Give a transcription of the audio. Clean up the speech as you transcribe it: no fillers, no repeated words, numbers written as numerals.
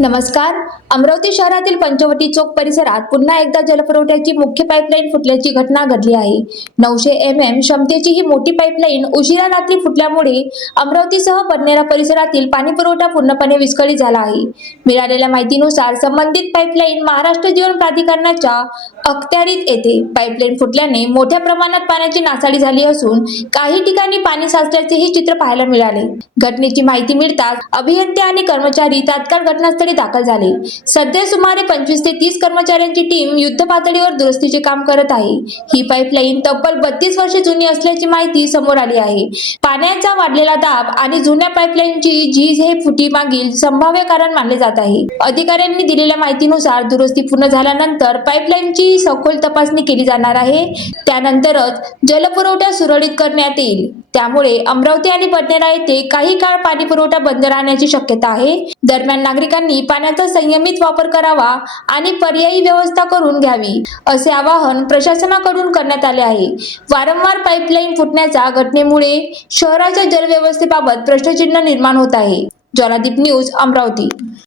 नमस्कार. अमरावती शहरातील पंचवटी चौक परिसरात पुन्हा एकदा जलपुरवठ्याची मुख्य पाईपलाईन फुटल्याची घटना घडली आहे. 900 mm क्षमतेची ही मोठी पाईपलाईन उशिरा रात्री फुटल्यामुळे अमरावतीसह बडनेरा परिसरातील पाणीपुरवठा पूर्णपणे विस्कळीत झाला आहे. मिळालेल्या माहितीनुसार संबंधित पाईपलाईन महाराष्ट्र जीवन प्राधिकरणाच्या अखत्यारीत येते. पाईपलाईन फुटल्याने मोठ्या प्रमाणात पाण्याची नासाडी झाली असून काही ठिकाणी पाणी साचल्याचेही चित्र पाहायला मिळाले. घटनेची माहिती मिळताच अभियंते आणि कर्मचारी तात्काळ घटनास्थळी दाखल झाले. सध्या सुमारे 25 ते 30 कर्मचाऱ्यांची टीम युद्ध पातळीवर दुरुस्तीचे काम करत आहे. ही पाईपलाईन तब्बल 32 वर्षे जुनी असल्याची माहिती समोर आली आहे. पाण्याचा वाढलेला दाब आणि जुन्या पाईपलाईनची झीज हे फुटीमागील संभाव्य कारण मानले जात आहे. अधिकाऱ्यांनी दिलेल्या माहितीनुसार दुरुस्ती पूर्ण झाल्यानंतर पाईपलाईनची सखोल तपासणी केली जाणार आहे. त्यानंतरच जलपुरवठा सुरळीत करण्यात येईल. त्यामुळे अमरावती आणि बडनेरा येथे काही काळ पाणी पुरवठा बंद राहण्याची शक्यता आहे. दरम्यान नागरिकांनी पाण्याचा संयमित वापर करावा आणि पर्यायी व्यवस्था करून घ्यावी असे आवाहन प्रशासनाकडून करण्यात आले आहे. वारंवार पाईपलाईन फुटण्याच्या घटनेमुळे शहराच्या जलव्यवस्थेबाबत प्रश्नचिन्ह निर्माण होत आहे. ज्वालादीप न्यूज, अमरावती.